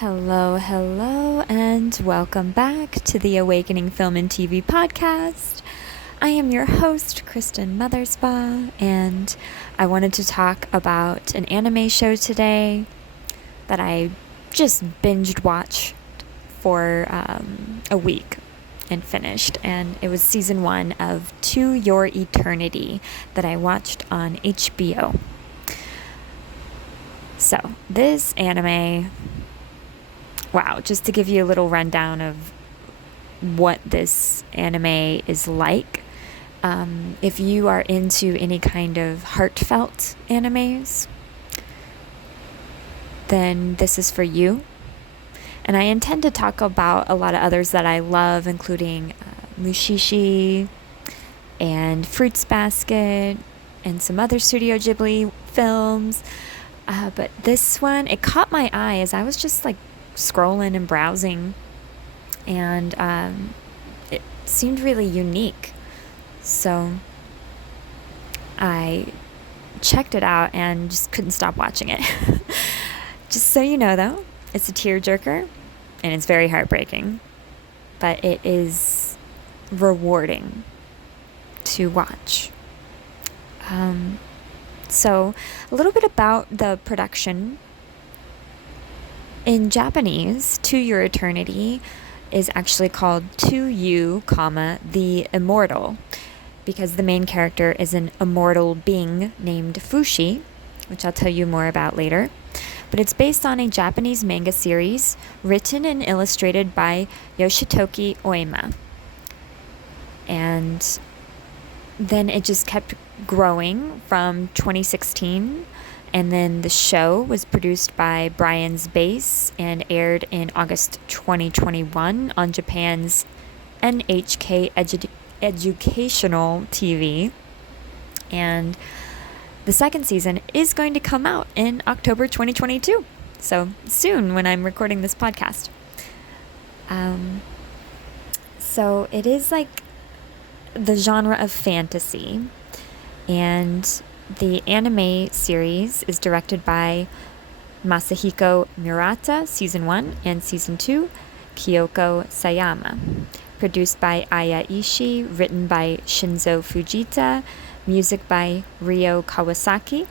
Hello, and welcome back to the Awakening Film and TV podcast. I am your host, Kristen Mothersbaugh, and I wanted to talk about an anime show today that I just binged watched for a week and finished. And it was season 1 of To Your Eternity that I watched on HBO. So, this anime... Wow, just to give you a little rundown of what this anime is like. If you are into any kind of heartfelt animes, then this is for you. And I intend to talk about a lot of others that I love, including Mushishi and Fruits Basket and some other Studio Ghibli films. But this one, it caught my eye as I was just like scrolling and browsing, and it seemed really unique, so I checked it out and just couldn't stop watching it. Just so you know, though, it's a tearjerker and it's very heartbreaking, but it is rewarding to watch. So a little bit about the production. In Japanese, To Your Eternity is actually called To You, the Immortal, because the main character is an immortal being named Fushi, which I'll tell you more about later. But it's based on a Japanese manga series written and illustrated by Yoshitoki Oima. And then it just kept growing from 2016. And then the show was produced by Brian's Base and aired in August 2021 on Japan's NHK Educational TV. And the second season is going to come out in October 2022. So soon, when I'm recording this podcast. So it is like the genre of fantasy. And the anime series is directed by Masahiko Murata, Season 1, and Season 2, Kyoko Sayama. Produced by Aya Ishii, written by Shinzo Fujita, music by Ryo Kawasaki.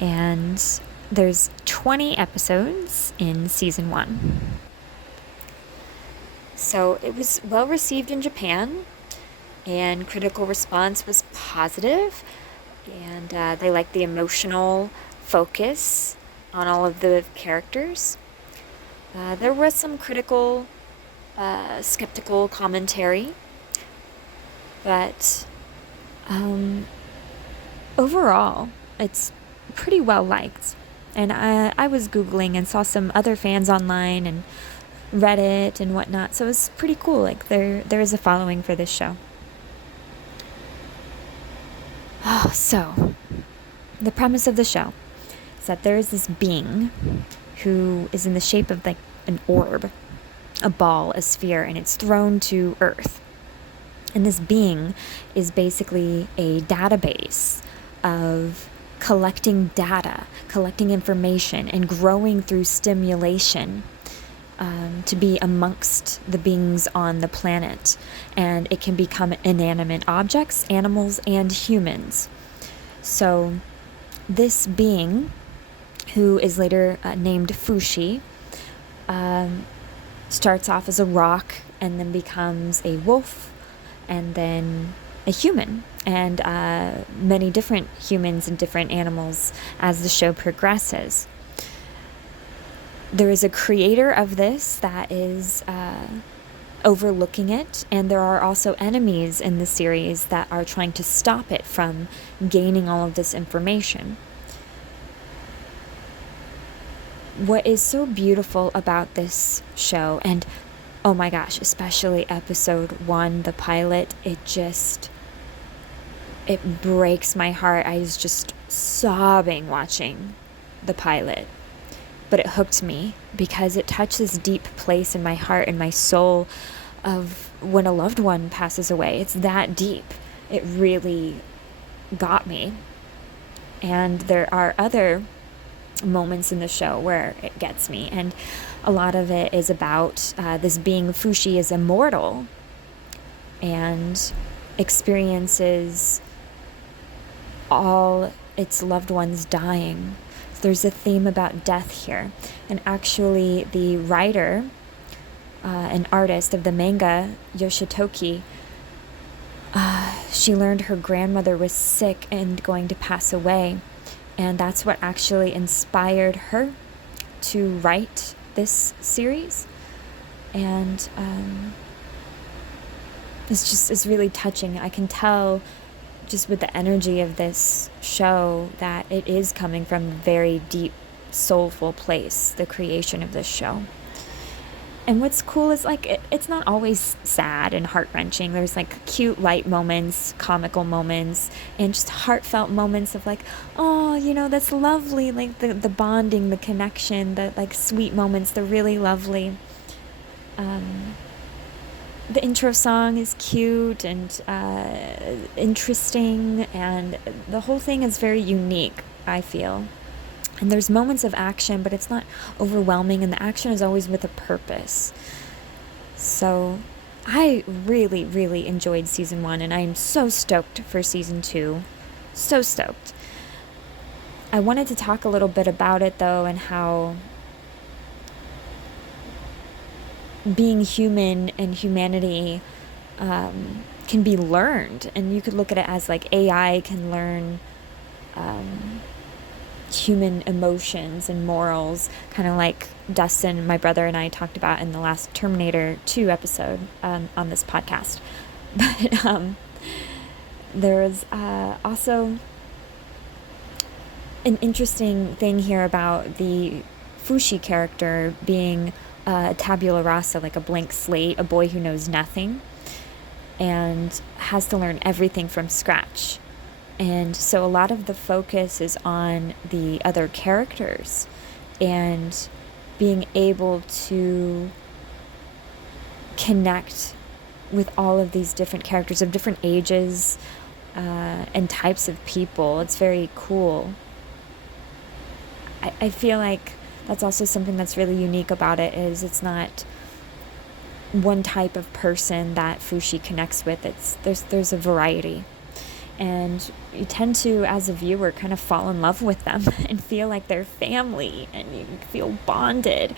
And there's 20 episodes in Season 1. So it was well received in Japan, and critical response was positive, and they liked the emotional focus on all of the characters. There was some critical, skeptical commentary, but overall, it's pretty well liked. And I was Googling and saw some other fans online and Reddit and whatnot, so it was pretty cool. Like there is a following for this show. So, the premise of the show is that there is this being who is in the shape of like an orb, a ball, a sphere, and it's thrown to Earth. And this being is basically a database of collecting data, collecting information, and growing through stimulation to be amongst the beings on the planet. And it can become inanimate objects, animals, and humans. So this being, who is later named Fushi, starts off as a rock and then becomes a wolf and then a human, and many different humans and different animals as the show progresses. There is a creator of this that is overlooking it, and there are also enemies in the series that are trying to stop it from gaining all of this information. What is so beautiful about this show, and oh my gosh, especially episode 1, the pilot, it breaks my heart. I was just sobbing watching the pilot. But it hooked me because it touched this deep place in my heart and my soul of when a loved one passes away. It's that deep. It really got me. And there are other moments in the show where it gets me. And a lot of it is about this being Fushi is immortal and experiences all its loved ones dying. So there's a theme about death here. And actually, the writer and artist of the manga, Yoshitoki, she learned her grandmother was sick and going to pass away. And that's what actually inspired her to write this series. And it's really touching. I can tell just with the energy of this show that it is coming from a very deep, soulful place, the creation of this show. And what's cool is, like, it's not always sad and heart-wrenching. There's, like, cute, light moments, comical moments, and just heartfelt moments of, like, oh, you know, that's lovely. Like, the bonding, the connection, the, like, sweet moments, they're really lovely. The intro song is cute and interesting, and the whole thing is very unique, I feel. And there's moments of action, but it's not overwhelming, and the action is always with a purpose. So I really, really enjoyed season 1, and I am so stoked for season 2. So stoked. I wanted to talk a little bit about it, though, and how being human and humanity can be learned. And you could look at it as, like, AI can learn human emotions and morals, kind of like Dustin, my brother, and I talked about in the last Terminator 2 episode on this podcast. But there was also an interesting thing here about the Fushi character being tabula rasa, like a blank slate, a boy who knows nothing and has to learn everything from scratch. And so a lot of the focus is on the other characters and being able to connect with all of these different characters of different ages and types of people. It's very cool. I feel like that's also something that's really unique about it, is it's not one type of person that Fushi connects with. There's a variety. And you tend to, as a viewer, kind of fall in love with them and feel like they're family, and you feel bonded.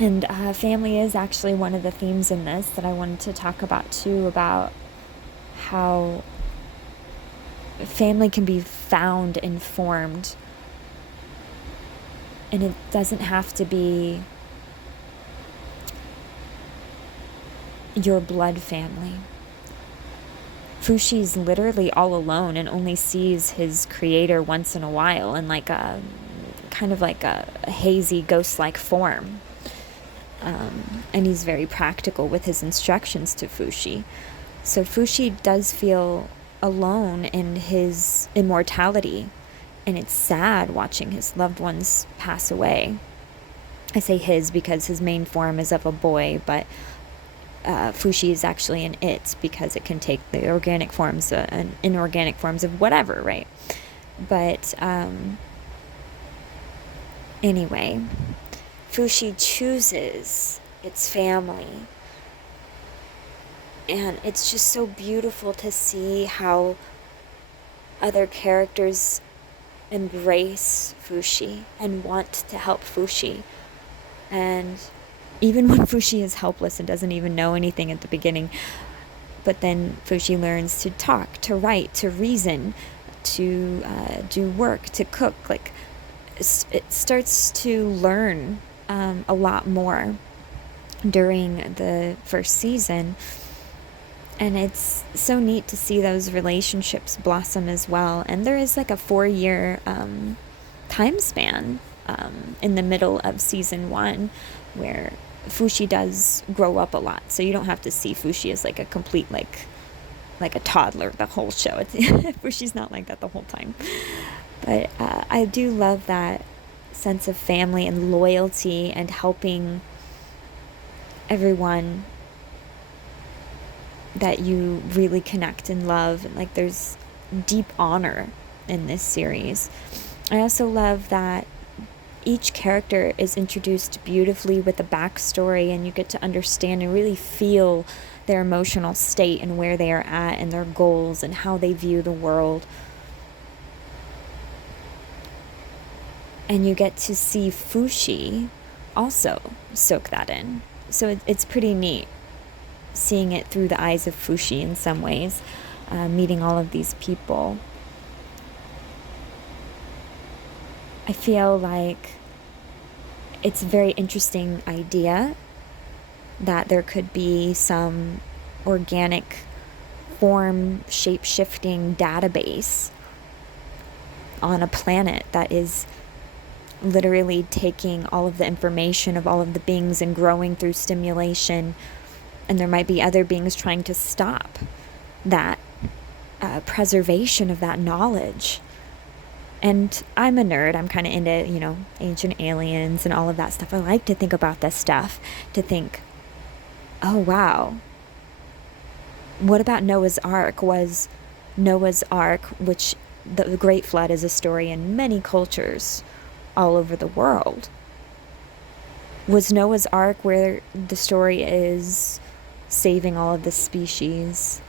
And family is actually one of the themes in this that I wanted to talk about too, about how family can be found and formed. And it doesn't have to be your blood family. Fushi's literally all alone and only sees his creator once in a while in like a kind of like a hazy ghost-like form. And he's very practical with his instructions to Fushi. So Fushi does feel alone in his immortality, and it's sad watching his loved ones pass away. I say his because his main form is of a boy, but Fushi is actually an it because it can take the organic forms and inorganic forms of whatever, right? But anyway, Fushi chooses its family. And it's just so beautiful to see how other characters embrace Fushi and want to help Fushi. And even when Fushi is helpless and doesn't even know anything at the beginning, but then Fushi learns to talk, to write, to reason, to do work, to cook. Like, it starts to learn a lot more during the first season. And it's so neat to see those relationships blossom as well. And there is like a 4-year time span in the middle of season 1 where Fushi does grow up a lot. So you don't have to see Fushi as like a complete, like a toddler the whole show. Fushi's not like that the whole time. But I do love that sense of family and loyalty and helping everyone that you really connect and love. And like, there's deep honor in this series. I also love that each character is introduced beautifully with a backstory, and you get to understand and really feel their emotional state and where they are at and their goals and how they view the world. And you get to see Fushi also soak that in. So it's pretty neat seeing it through the eyes of Fushi in some ways, meeting all of these people. I feel like it's a very interesting idea that there could be some organic form shape-shifting database on a planet that is literally taking all of the information of all of the beings and growing through stimulation, and there might be other beings trying to stop that preservation of that knowledge. And I'm a nerd. I'm kind of into, ancient aliens and all of that stuff. I like to think about this stuff, to think, oh, wow. What about Noah's Ark? Was Noah's Ark, which the Great Flood is a story in many cultures all over the world. Was Noah's Ark where the story is saving all of the species?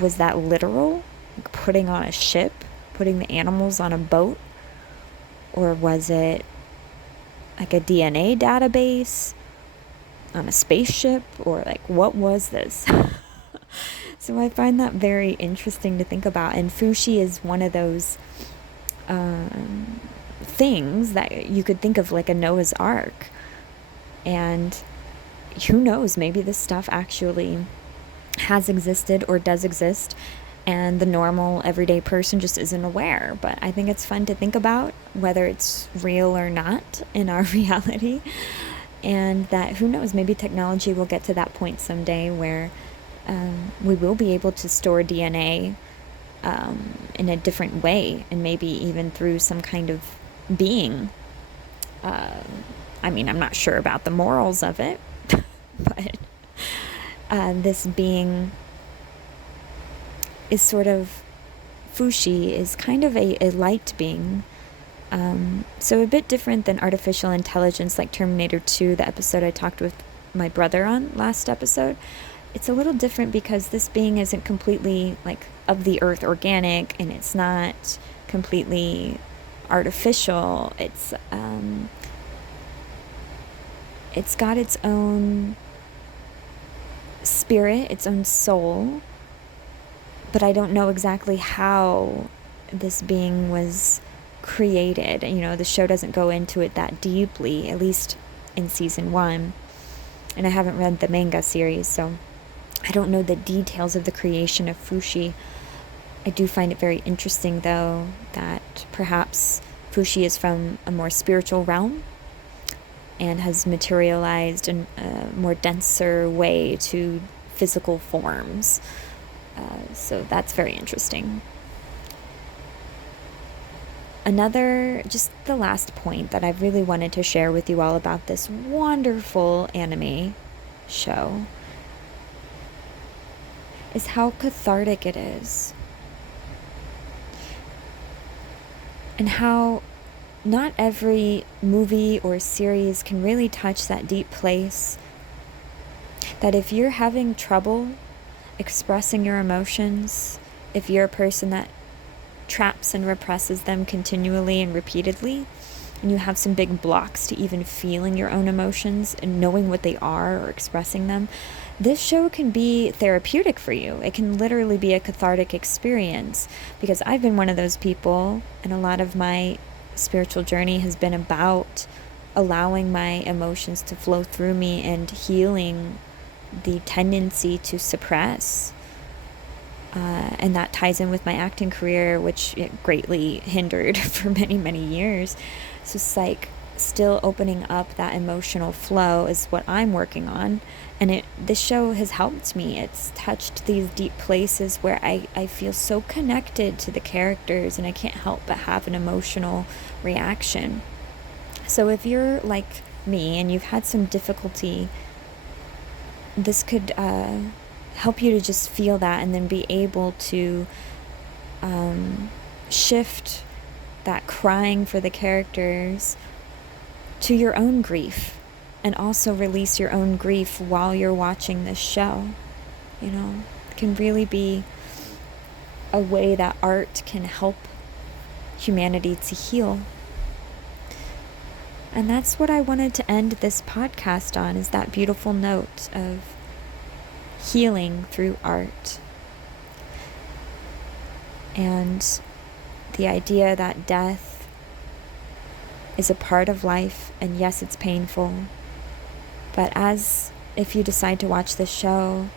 Was that literal? Like putting on a ship, putting the animals on a boat? Or was it like a DNA database on a spaceship? Or like, what was this? So I find that very interesting to think about. And Fushi is one of those things that you could think of like a Noah's Ark. And who knows, maybe this stuff actually has existed or does exist, and the normal everyday person just isn't aware. But I think it's fun to think about whether it's real or not in our reality, and that who knows, maybe technology will get to that point someday where we will be able to store DNA in a different way, and maybe even through some kind of being. I'm not sure about the morals of it, but this being is sort of, Fushi is kind of a light being. So a bit different than artificial intelligence like Terminator 2, the episode I talked with my brother on last episode. It's a little different because this being isn't completely like of the earth organic, and it's not completely artificial. It's got its own spirit, its own soul, but I don't know exactly how this being was created. The show doesn't go into it that deeply, at least in season 1. And I haven't read the manga series, so I don't know the details of the creation of Fushi. I do find it very interesting, though, that perhaps Fushi is from a more spiritual realm and has materialized in a more denser way to physical forms. So that's very interesting. Just the last point that I really wanted to share with you all about this wonderful anime show is how cathartic it is. And how not every movie or series can really touch that deep place that if you're having trouble expressing your emotions, if you're a person that traps and represses them continually and repeatedly, and you have some big blocks to even feeling your own emotions and knowing what they are or expressing them, this show can be therapeutic for you. It can literally be a cathartic experience, because I've been one of those people, and a lot of my spiritual journey has been about allowing my emotions to flow through me and healing the tendency to suppress. And that ties in with my acting career, which it greatly hindered for many, many years. So it's like still opening up that emotional flow is what I'm working on. And this show has helped me. It's touched these deep places where I feel so connected to the characters, and I can't help but have an emotional reaction. So if you're like me and you've had some difficulty, this could help you to just feel that, and then be able to shift that crying for the characters to your own grief, and also release your own grief while you're watching this show. It can really be a way that art can help humanity to heal. And that's what I wanted to end this podcast on, is that beautiful note of healing through art. And the idea that death is a part of life, and yes, it's painful, but if you decide to watch this show,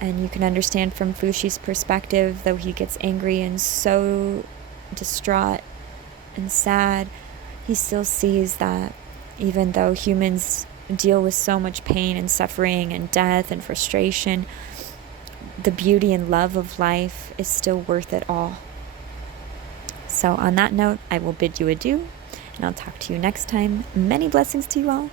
and you can understand from Fushi's perspective, though he gets angry and so distraught and sad, he still sees that even though humans deal with so much pain and suffering and death and frustration, the beauty and love of life is still worth it all. So on that note, I will bid you adieu, and I'll talk to you next time. Many blessings to you all.